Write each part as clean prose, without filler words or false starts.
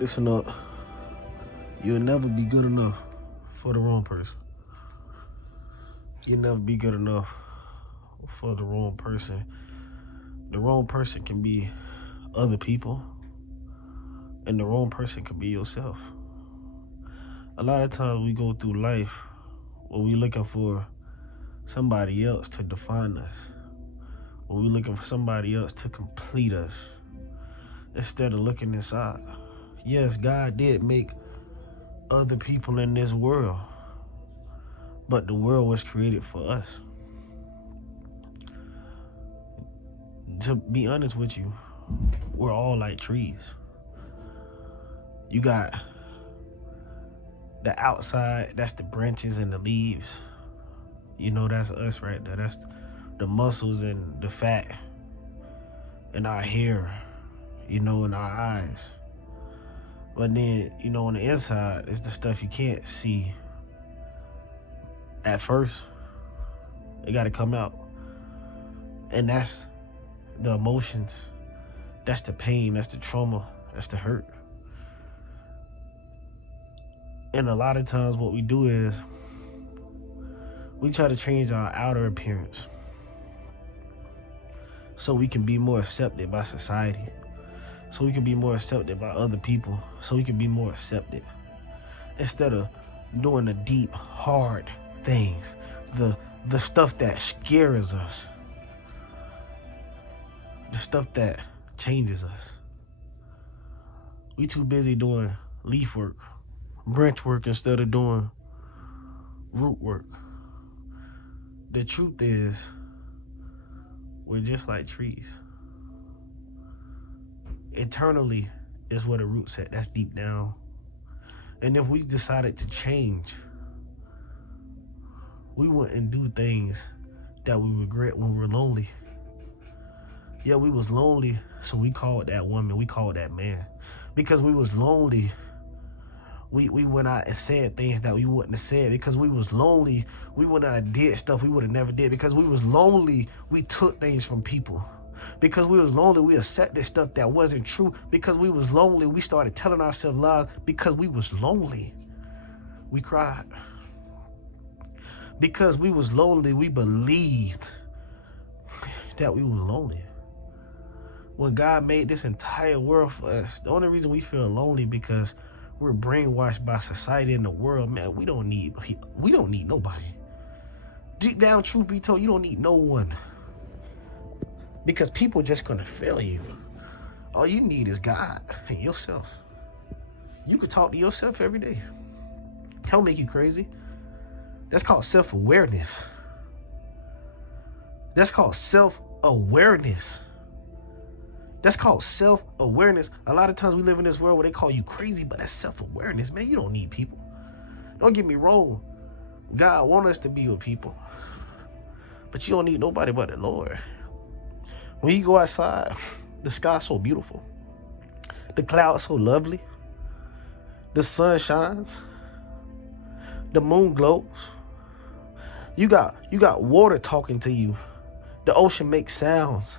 Listen up. You'll never be good enough for the wrong person. You'll never be good enough for the wrong person. The wrong person can be other people, and the wrong person can be yourself. A lot of times we go through life when we're looking for somebody else to define us, when we're looking for somebody else to complete us, instead of looking inside. Yes, God did make other people in this world, but the world was created for us. To be honest with you, we're all like trees. You got the outside, that's the branches and the leaves. You know, that's us right there. That's the muscles and the fat and our hair, you know, and our eyes. But then, you know, on the inside, it's the stuff you can't see at first. It got to come out. And that's the emotions. That's the pain. That's the trauma. That's the hurt. And a lot of times what we do is we try to change our outer appearance so we can be more accepted by society, so we can be more accepted by other people, so we can be more accepted, instead of doing the deep, hard things, the stuff that scares us, the stuff that changes us. We too busy doing leaf work, branch work, instead of doing root work. The truth is, we're just like trees. Eternally is where the root's at. That's deep down. And if we decided to change, we wouldn't do things that we regret when we were lonely. Yeah, we was lonely, so we called that woman, we called that man. Because we was lonely, we went out and said things that we wouldn't have said. Because we was lonely, we went out and did stuff we would have never did. Because we was lonely, we took things from people. Because we was lonely, we accepted stuff that wasn't true. Because we was lonely, we started telling ourselves lies. Because we was lonely, we cried. Because we was lonely, we believed that we was lonely. When God made this entire world for us, the only reason we feel lonely because we're brainwashed by society and the world. Man, we don't need nobody. Deep down, truth be told, you don't need no one. Because people are just gonna fail you. All you need is God and yourself. You can talk to yourself every day. That'll make you crazy. That's called self-awareness. That's called self-awareness. That's called self-awareness. A lot of times we live in this world where they call you crazy, but that's self-awareness, man. You don't need people. Don't get me wrong. God wants us to be with people. But you don't need nobody but the Lord. When you go outside, the sky's so beautiful. The clouds so lovely. The sun shines. The moon glows. You got water talking to you. The ocean makes sounds.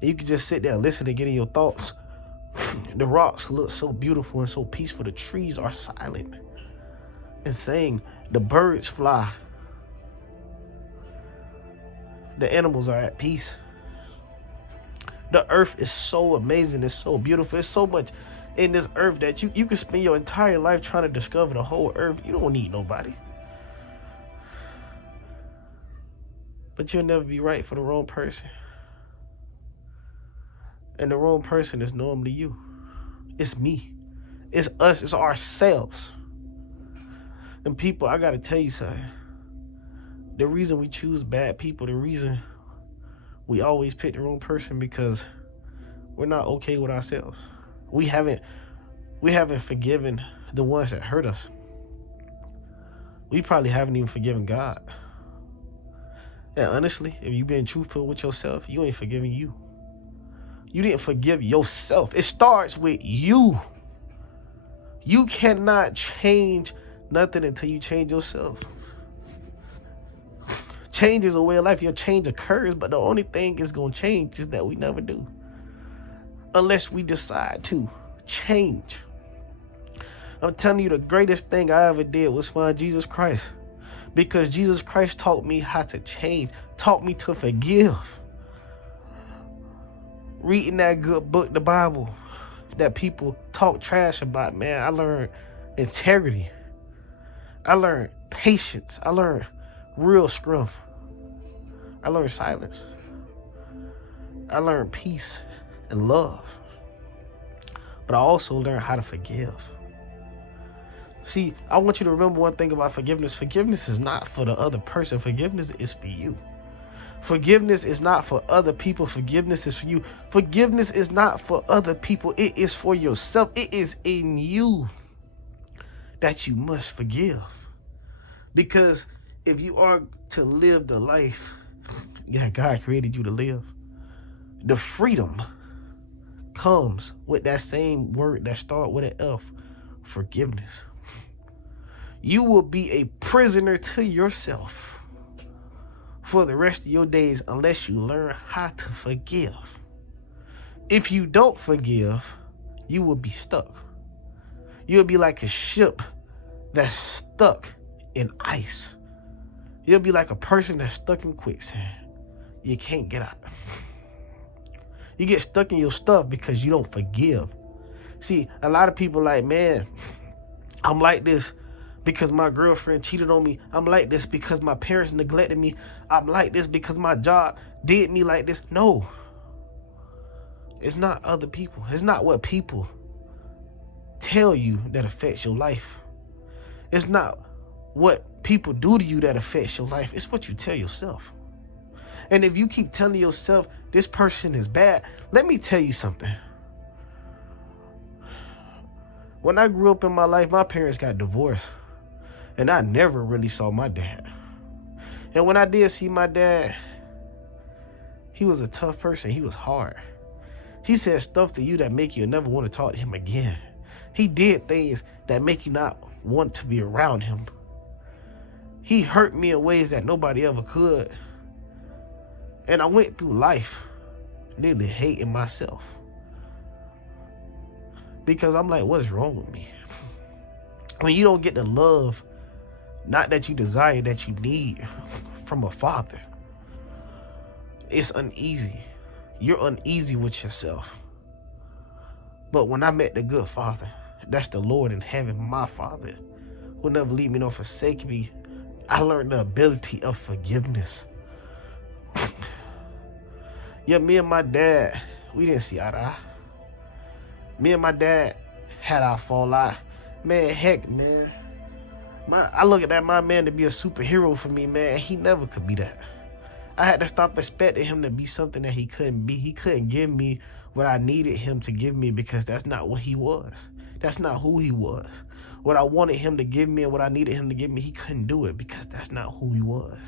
And you can just sit there and listen and get in your thoughts. The rocks look so beautiful and so peaceful. The trees are silent and sing. The birds fly. The animals are at peace. The earth is so amazing. It's so beautiful. It's so much in this earth that you can spend your entire life trying to discover the whole earth. You don't need nobody. But you'll never be right for the wrong person. And the wrong person is normally you. It's me. It's us. It's ourselves. And people, I gotta tell you something. The reason we choose bad people, the reason we always pick the wrong person, because we're not okay with ourselves. We haven't forgiven the ones that hurt us. We probably haven't even forgiven God. And honestly, if you've been truthful with yourself, you ain't forgiving you. You didn't forgive yourself. It starts with you. You cannot change nothing until you change yourself. Change is a way of life. Your change occurs, but the only thing is going to change is that we never do. Unless we decide to change. I'm telling you, the greatest thing I ever did was find Jesus Christ. Because Jesus Christ taught me how to change, taught me to forgive. Reading that good book, the Bible, that people talk trash about, man, I learned integrity. I learned patience. I learned real strength. I learned silence. I learned peace and love. But I also learned how to forgive. See, I want you to remember one thing about forgiveness. Forgiveness is not for the other person. Forgiveness is for you. Forgiveness is not for other people. Forgiveness is for you. Forgiveness is not for other people. It is for yourself. It is in you that you must forgive. Because if you are to live the life that God created you to live, the freedom comes with that same word that starts with an F, forgiveness. You will be a prisoner to yourself for the rest of your days unless you learn how to forgive. If you don't forgive, you will be stuck. You'll be like a ship that's stuck in ice. You'll be like a person that's stuck in quicksand. You can't get out. You get stuck in your stuff because you don't forgive. See, a lot of people like, man, I'm like this because my girlfriend cheated on me. I'm like this because my parents neglected me. I'm like this because my job did me like this. No. It's not other people. It's not what people tell you that affects your life. It's not what people do to you that affects your life. It's what you tell yourself. And if you keep telling yourself this person is bad, let me tell you something. When I grew up in my life, my parents got divorced. And I never really saw my dad. And when I did see my dad, he was a tough person. He was hard. He said stuff to you that make you never want to talk to him again. He did things that make you not want to be around him. He hurt me in ways that nobody ever could. And I went through life nearly hating myself. Because I'm like, what's wrong with me? When you don't get the love, not that you desire, that you need from a father, it's uneasy. You're uneasy with yourself. But when I met the good Father, that's the Lord in heaven, my Father, who never leave me nor forsake me, I learned the ability of forgiveness. Yeah, me and my dad, we didn't see eye to eye. Me and my dad had our fall out. Man, heck, man. I look at that, my man, to be a superhero for me, man. He never could be that. I had to stop expecting him to be something that he couldn't be. He couldn't give me what I needed him to give me because that's not what he was. That's not who he was. What I wanted him to give me and what I needed him to give me, he couldn't do it because that's not who he was.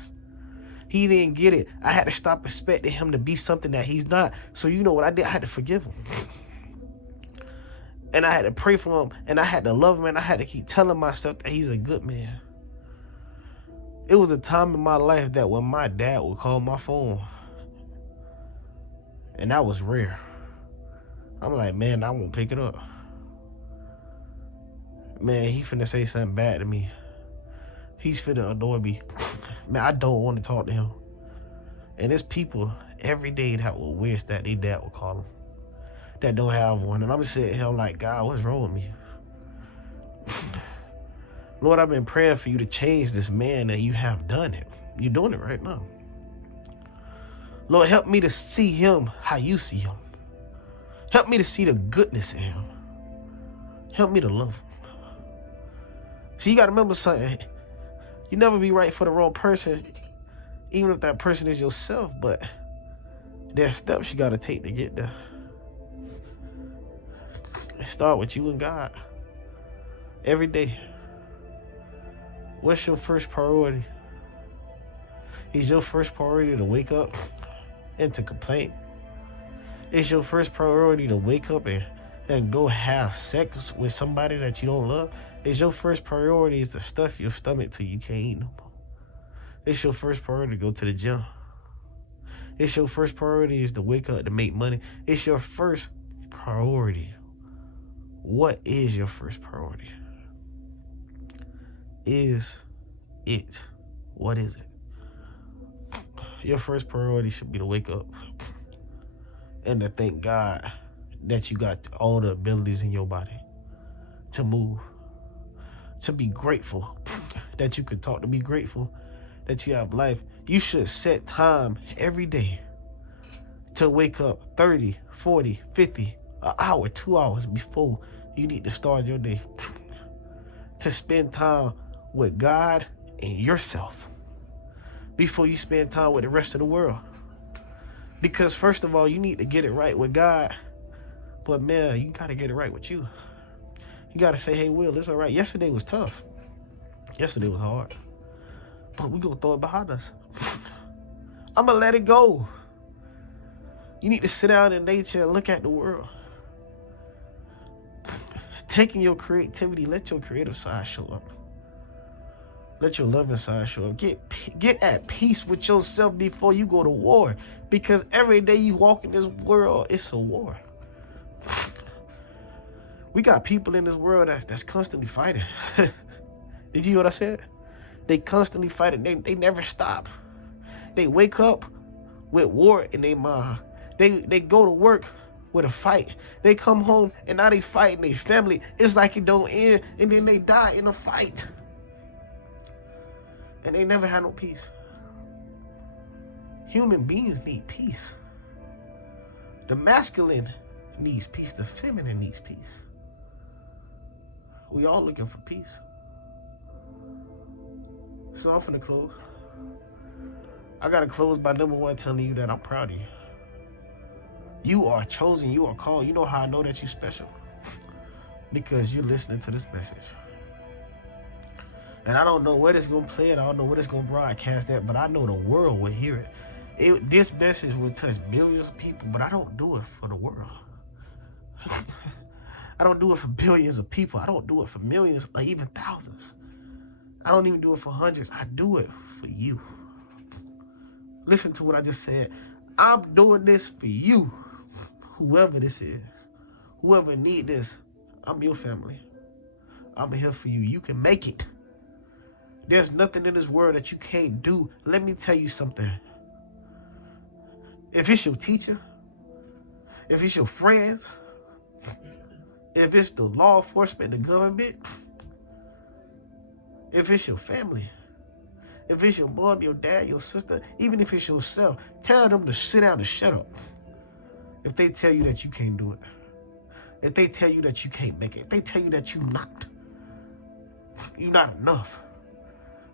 He didn't get it. I had to stop expecting him to be something that he's not. So you know what I did? I had to forgive him. And I had to pray for him, and I had to love him, and I had to keep telling myself that he's a good man. It was a time in my life that when my dad would call my phone, and that was rare, I'm like, man, I won't pick it up. Man, he finna say something bad to me. He's finna annoy me. Man, I don't want to talk to him. And there's people every day that will wish that their dad would call them, that don't have one. And I'm sitting here like, God, what's wrong with me? Lord, I've been praying for you to change this man, and you have done it. You're doing it right now. Lord, help me to see him how you see him. Help me to see the goodness in him. Help me to love him. See, you got to remember something. You never be right for the wrong person, even if that person is yourself, but there's steps you got to take to get there. Start with you and God. Every day. What's your first priority? Is your first priority to wake up and to complain? Is your first priority to wake up and go have sex with somebody that you don't love? Is your first priority is to stuff your stomach till you can't eat no more? It's your first priority to go to the gym. It's your first priority is to wake up to make money. It's your first priority. What is your first priority? is it? What is it? Your first priority should be to wake up and to thank God that you got all the abilities in your body to move, to be grateful that you can talk, to be grateful that you have life. You should set time every day to wake up 30, 40, 50, an hour, 2 hours before you need to start your day, to spend time with God and yourself before you spend time with the rest of the world. Because first of all, you need to get it right with God, but man, you got to get it right with you. You got to say, hey, Will, it's all right. Yesterday was tough. Yesterday was hard. But we going to throw it behind us. I'm going to let it go. You need to sit down in nature and look at the world. Taking your creativity, let your creative side show up. Let your loving side show up. Get at peace with yourself before you go to war. Because every day you walk in this world, it's a war. We got people in this world that's constantly fighting. Did you hear what I said? They constantly fighting. They never stop. They wake up with war in their mind. They go to work with a fight. They come home and now they fighting their family. It's like it don't end, and then they die in a fight. And they never had no peace. Human beings need peace. The masculine needs peace. The feminine needs peace. We all looking for peace. So I'm finna close. I gotta close by number one telling you that I'm proud of you. You are chosen, you are called. You know how I know that you're special? Because you're listening to this message. And I don't know where it's gonna play it, I don't know where it's gonna broadcast at, but I know the world will hear it. This message will touch billions of people, but I don't do it for the world. I don't do it for billions of people. I don't do it for millions or even thousands. I don't even do it for hundreds. I do it for you. Listen to what I just said. I'm doing this for you. Whoever this is, whoever need this, I'm your family. I'm here for you. You can make it. There's nothing in this world that you can't do. Let me tell you something. If it's your teacher, if it's your friends, if it's the law enforcement, the government, if it's your family, if it's your mom, your dad, your sister, even if it's yourself, tell them to sit down and shut up. If they tell you that you can't do it, if they tell you that you can't make it, if they tell you that you're not enough,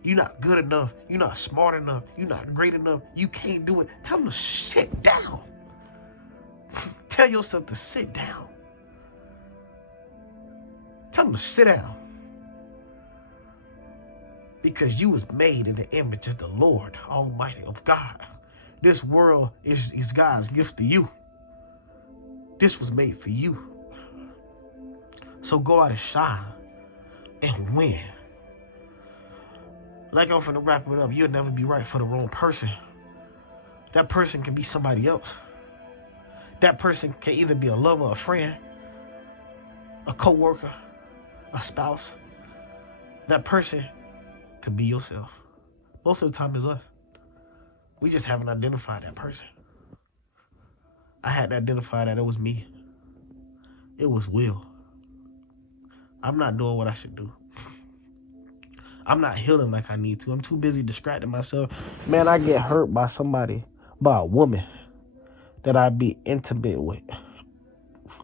you're not good enough, you're not smart enough, you're not great enough, you can't do it, tell them to sit down. Tell yourself to sit down. Tell them to sit down. Because you was made in the image of the Lord Almighty, of God. This world is God's gift to you. This was made for you. So go out and shine and win. Like I'm finna wrap it up. You'll never be right for the wrong person. That person can be somebody else. That person can either be a lover, a friend, a co-worker, a spouse. That person could be yourself. Most of the time it's us. We just haven't identified that person. I had to identify that it was me. It was Will. I'm not doing what I should do. I'm not healing like I need to. I'm too busy distracting myself. Man, I get hurt by somebody, by a woman that I be intimate with,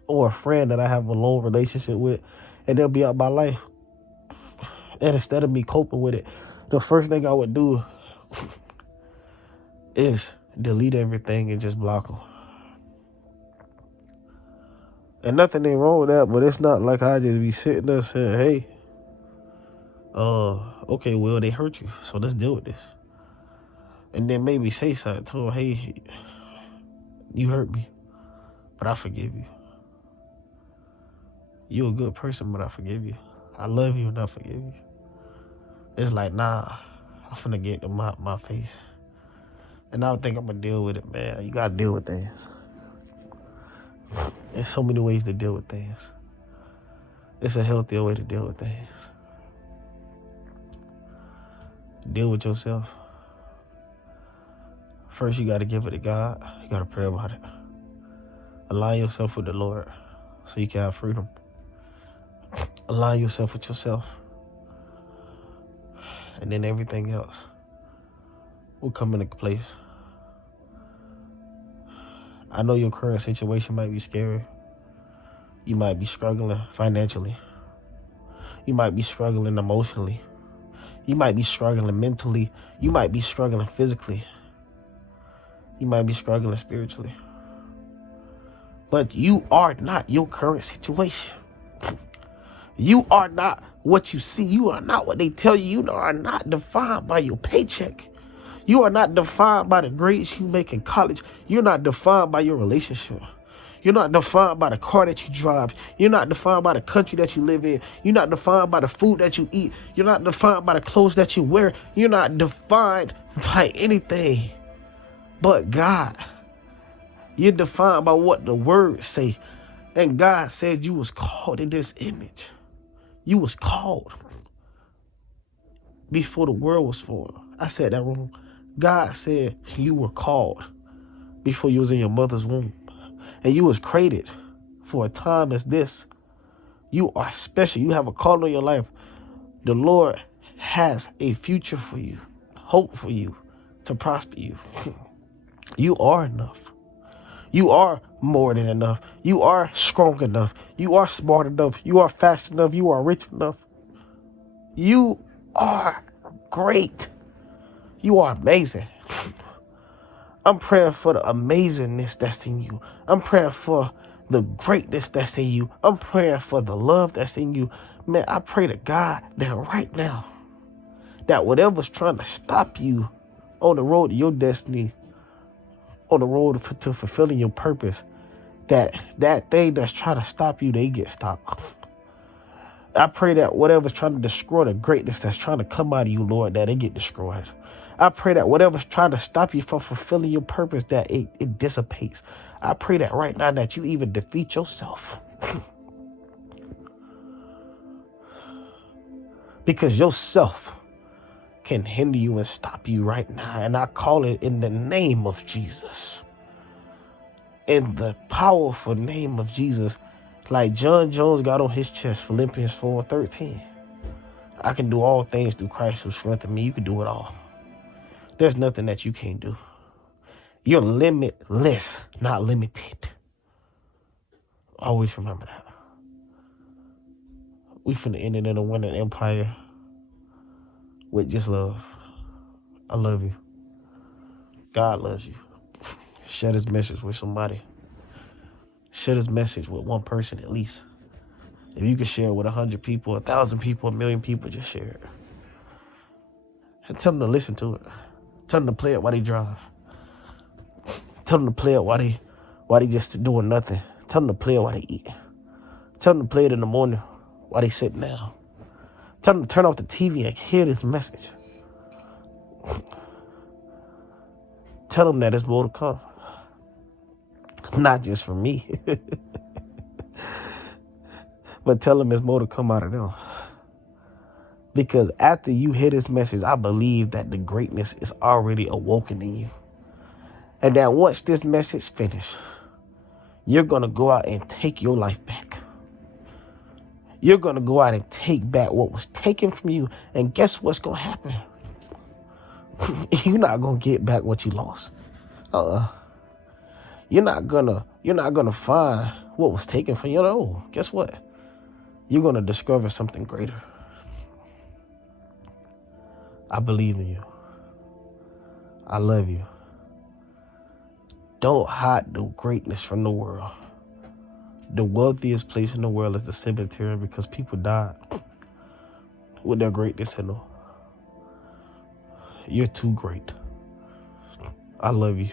or a friend that I have a long relationship with, and they'll be out my life. And instead of me coping with it, the first thing I would do is delete everything and just block them. And nothing ain't wrong with that, but it's not like I just be sitting there saying, hey, okay, well, they hurt you, so let's deal with this. And then maybe say something to them, hey, you hurt me, but I forgive you. You're a good person, but I forgive you. I love you and I forgive you. It's like, nah, I'm finna get to my face. And I don't think I'm gonna deal with it, man. You gotta deal with things. There's so many ways to deal with things. It's a healthier way to deal with things. to deal with yourself, first you got to give it to God. You got to pray about it. Align yourself with the Lord so you can have freedom. Align yourself with yourself. And then everything else will come into place. I know your current situation might be scary. You might be struggling financially. You might be struggling emotionally. You might be struggling mentally. You might be struggling physically. You might be struggling spiritually. But you are not your current situation. You are not what you see. You are not what they tell you. You are not defined by your paycheck. You are not defined by the grades you make in college. You're not defined by your relationship. You're not defined by the car that you drive. You're not defined by the country that you live in. You're not defined by the food that you eat. You're not defined by the clothes that you wear. You're not defined by anything but God. You're defined by what the words say. And God said you was called in this image. You was called before the world was formed. I said that wrong. God said you were called before you was in your mother's womb. And you was created for a time as this. You are special. You have a call on your life. The Lord has a future for you, hope for you, to prosper you. You are enough. You are more than enough. You are strong enough. You are smart enough. You are fast enough. You are rich enough. You are great. You are amazing. I'm praying for the amazingness that's in you. I'm praying for the greatness that's in you. I'm praying for the love that's in you. Man, I pray to God that right now, that whatever's trying to stop you on the road to your destiny, on the road to fulfilling your purpose, that thing that's trying to stop you, they get stopped. I pray that whatever's trying to destroy the greatness that's trying to come out of you, Lord, that it get destroyed. I pray that whatever's trying to stop you from fulfilling your purpose, that it dissipates. I pray that right now that you even defeat yourself. Because yourself can hinder you and stop you right now. And I call it in the name of Jesus. In the powerful name of Jesus. Like John Jones got on his chest, Philippians 4:13. I can do all things through Christ who strengthens me. You can do it all. There's nothing that you can't do. You're limitless, not limited. Always remember that. We finna end it in a winning empire with just love. I love you. God loves you. Share this message with somebody. Share this message with one person at least. If you can share it with 100 people, 1,000 people, 1,000,000 people, just share it. And tell them to listen to it. Tell them to play it while they drive. Tell them to play it while they just doing nothing. Tell them to play it while they eat. Tell them to play it in the morning while they sitting down. Tell them to turn off the TV and hear this message. Tell them that there's more to come. Not just from me. But tell them there's more to come out of them. Because after you hear this message, I believe that the greatness is already awoken in you. And that once this message finishes, you're going to go out and take your life back. You're going to go out and take back what was taken from you. And guess what's going to happen? You're not going to get back what you lost. You're not gonna find what was taken from you. No, guess what? You're gonna discover something greater. I believe in you. I love you. Don't hide the greatness from the world. The wealthiest place in the world is the cemetery because people died with their greatness in them. You're too great. I love you.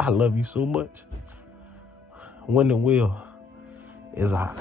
I love you so much. When the will is out.